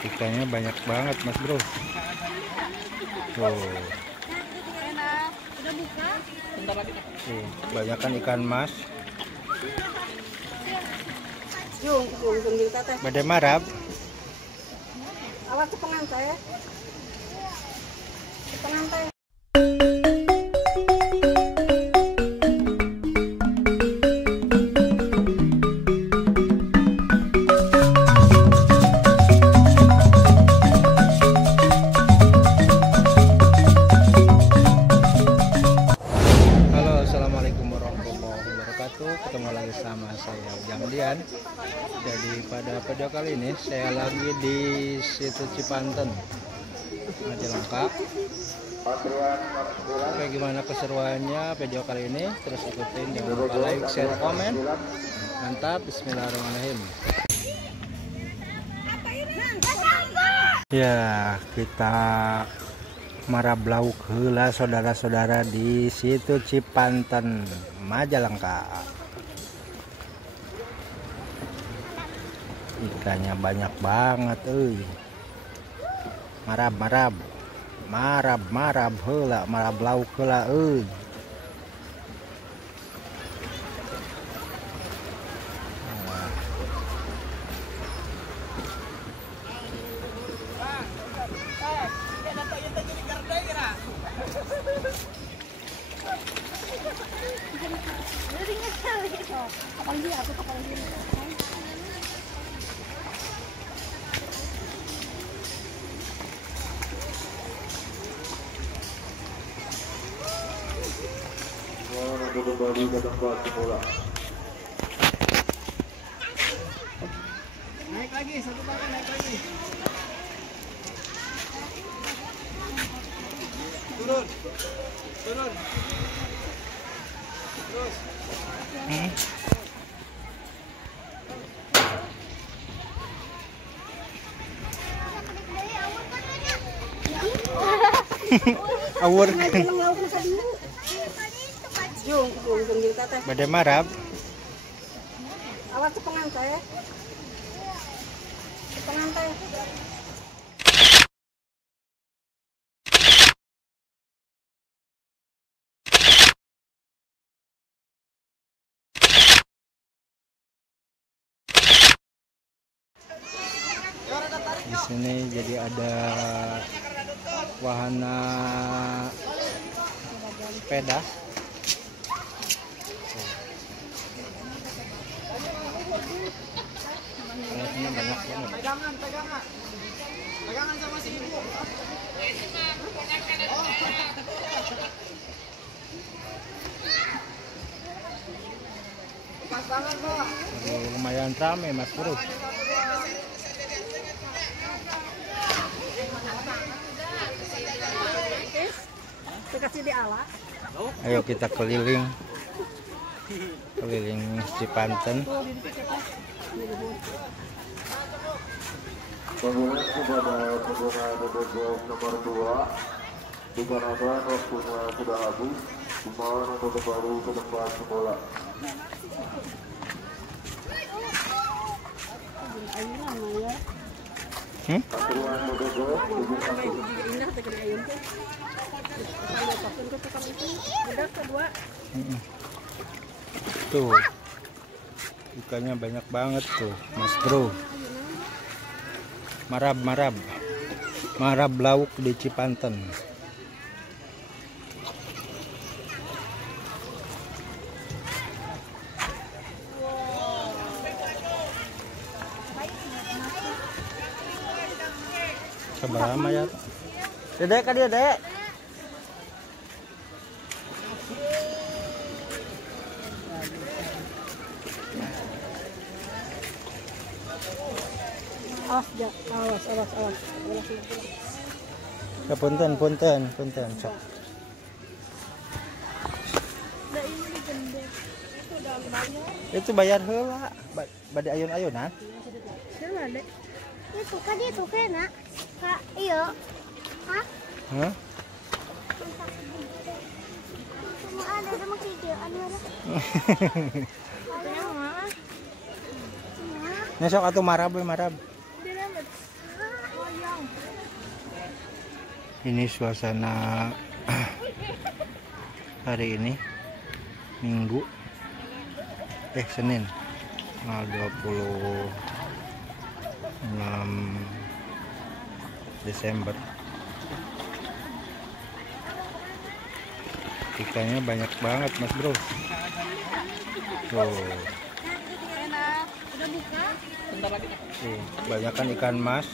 Ikannya banyak banget Mas Bro. Tuh. Tuh, banyakan ikan mas. Badai marab. Awas ke pengantai. Pengantai. Ketemu lagi sama saya Jamdian. Jadi pada video kali ini saya lagi di situ Cipanten, Majalengka. Oke, gimana keseruannya video kali ini? Terus ikutin, jangan lupa like, share, komen. Mantap, bismillahirrahmanirrahim. Ya, kita marab lauk heula saudara-saudara di situ Cipanten, Majalengka. Ikannya banyak banget, marab heula, marab lauk heula, kembali ke tempat semula. Naik lagi, satu kali naik lagi. Turun. Terus. Awur. Badai marab. Awas ke pengantai. Di sini jadi ada wahana sepeda. Alatnya banyak banget. Pegangan sama si ibu. Pas banget, Bang. Lumayan ramai Mas Bro. Kasih di ala. Ayo kita keliling Cipanten. Pengguna kepada pengguna BBM nomor 2, dikarenakan waktunya sudah habis, mohon untuk kembali ke tempat semula. Aturan BBM Tuh, ikannya banyak banget tuh Mas Bro. Marab lauk di Cipanten. Seberapa ya? Dedek kan dia, Dek? Awas. Ya, punten. Sok. Itu bayar heula, bade ayun-ayunan. Itu kan nak. Kak, iyo. Hah? Hah? Semua ada sama kiki, ada. Nyesok atuh marab. Ini suasana hari ini Minggu Senin tanggal 26 Desember. Ikannya banyak banget Mas Bro. Tuh. Tuh, kebanyakan ikan mas.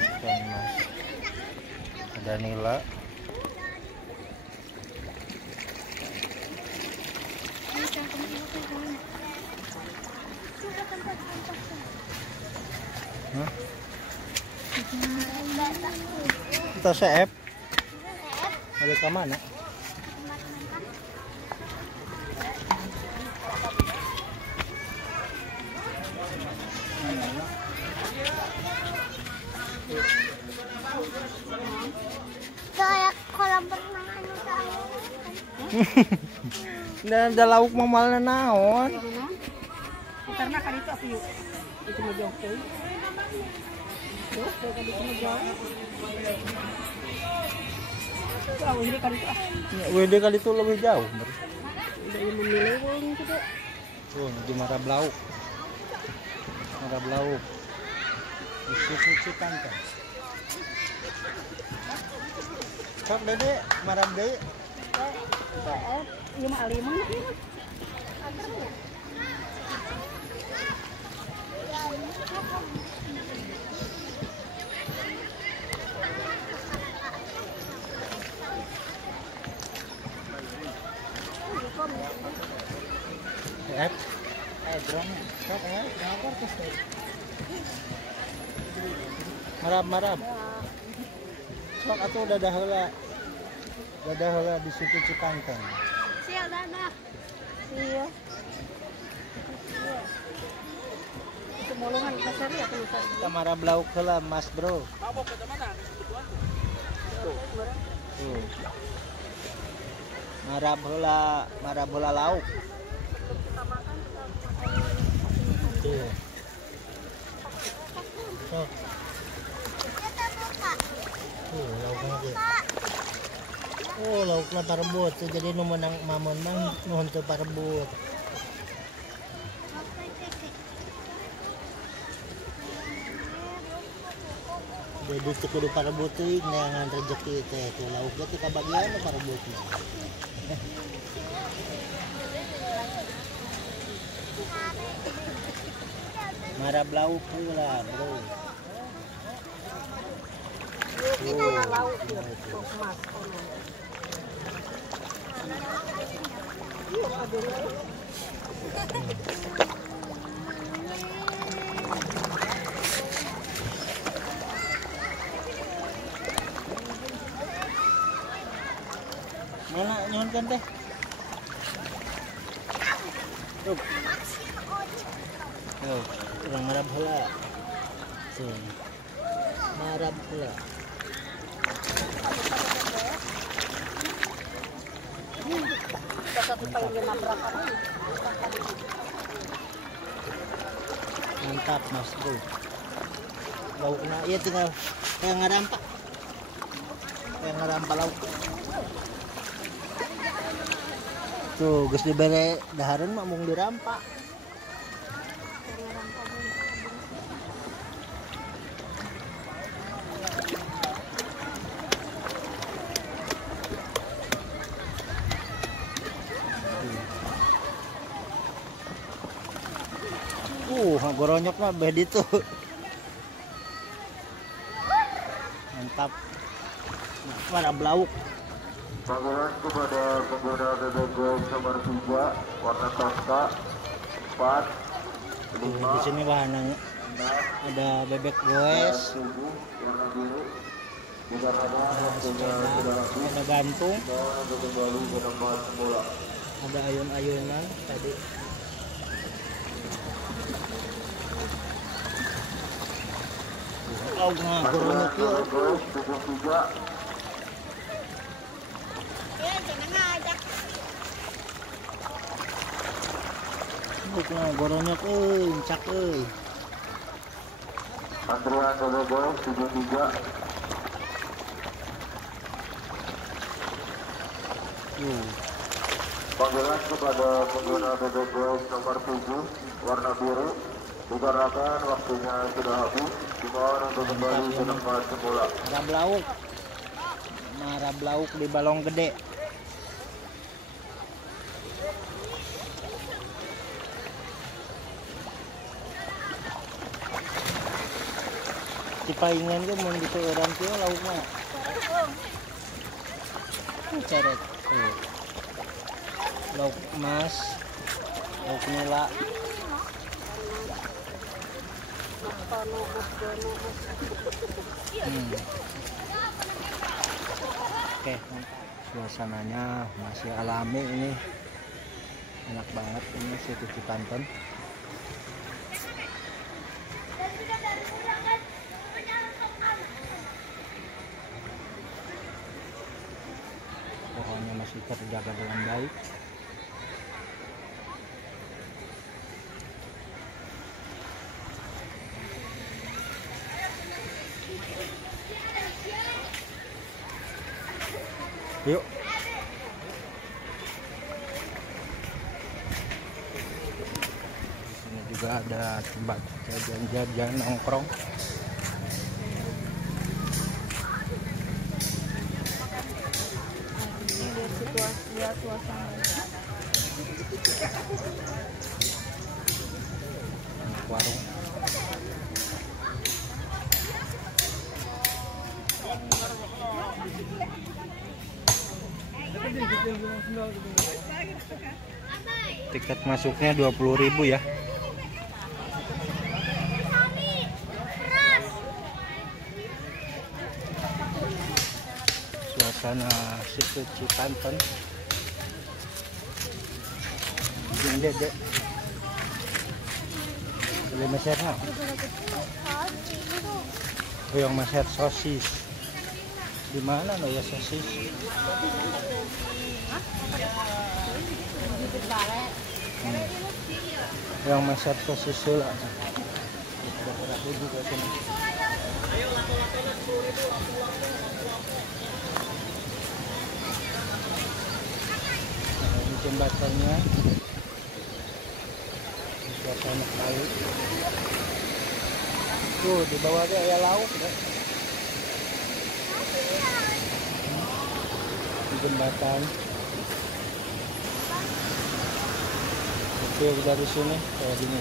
Ikan mas. Ada nila. Hah? Kita seep. Ada ke mana? Kayak kolam berenang Ada lauk mamalna naon? Karena kan itu aku yuk. Itu mau jauh tuh. Tuh, kan itu mau jauh. Jauh ini kan itu. WD kali itu lebih jauh. Udah memilih juga. Tuh, di Marab Lauk. Marab Lauk. Di situ pantai. Kak Dede, Marab Dede. Iya mah alimang. Marab. Sok atuh dadah heula. Dadah heula di situ Cipangkang. Sial dadah. Iya. Itu bolongan pasar ya kalau Kita Marab Lauk heula Mas Bro. Tuh. Marab heula lauk. Tuh. Sok. Lauknya gitu. Oh, lauknya parebut. Jadi nu menang mamon mah nuhun teu parebut. Jadi teu kudu parebut teuing neangan rezeki teh. Tuh lauknya teh kabagian nu parebutna. Marab lauk heula, Bro. lauk ya, emas. Iya, ada lauk. Mana nyuhun kan teh? Tuh. Tuh, kurang marab heula. Tuh. Marab heula. Mantap Mas Bro. Lauknya iya tinggal kayak ngarampak. Kayak ngarampak lauk. Tuh, geus dibere dahareun mah mung dirampak. Goronyok mah beh ditu. Mantap. Marab lauk. Panggilan kepada pengguna BBG nomor 3 warna kasta 4 Di sini bahannya ada bebek goes, 7 warna biru dikarenakan waktunya sudah habis ada gantung, dan untuk kembali ke tempat semula. ada ayun-ayunan tadi. Lauknya goronyok yuk. Panggilan 73 Iya, jangan ngajak. Lahukna goronyok encak euy. Antrian dodol 73. Panggilan kepada pengguna dodol nomor 7 warna biru dikarenakan waktunya sudah habis, dimohon untuk kembali ke tempat semula. Marab lauk di balong gede. Cipaingan ke mun gitu orang tua lauknya. Ceret. Lauk emas, lauk nila. Oke, suasananya masih alami ini, enak banget ini situ Cipanten. Pohonnya masih terjaga dengan baik. Yuk. Di sini juga ada tempat jajan-jajan nongkrong. Lihat suasana. Warung. Tiket masuknya 20.000 ya. Suasana situ Cipanten. Dek. Beli mesernya. Oh, yang meser sosis. Di mana lo ya sosis? Yang meser sosis lah. Aku juga sini. Nah, ini jembatannya. Suasana laut. Tuh di bawah ada ya laut deh. Di jembatan. Oke, dari sini kayak gini.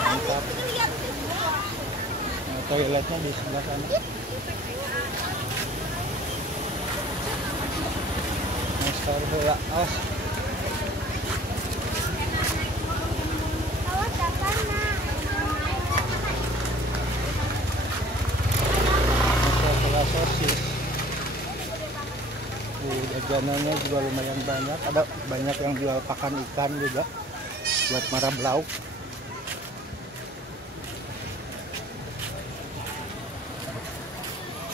Mantap. Nah, toiletnya di sebelah sana. Masker bola, awas. Masker bola sosis. Jajanannya juga lumayan banyak. Ada banyak yang jual pakan ikan juga buat marab lauk.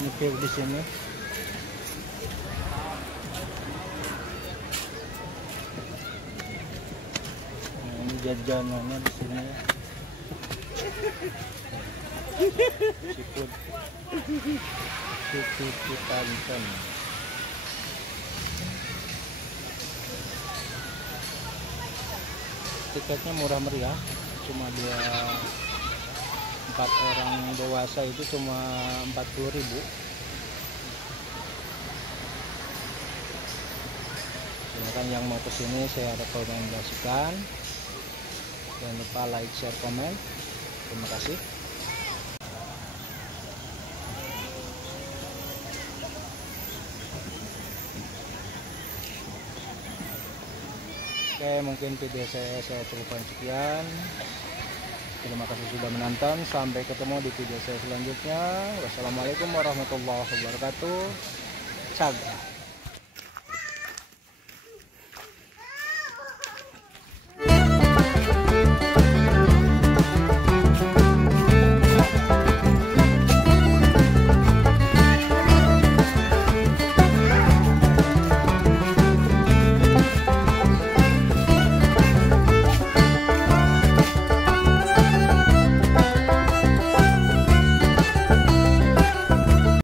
Ini view di sini. Nah, ini jajanannya di sini. Situ Cipanten. Tiketnya murah meriah, cuma 4 orang dewasa itu cuma 40.000. Silakan yang mau kesini saya rekomendasikan. Jangan lupa like, share, komen. Terima kasih. Oke, mungkin video saya cukupkan sekian. Terima kasih sudah menonton. Sampai ketemu di video saya selanjutnya. Wassalamualaikum warahmatullahi wabarakatuh. Saga.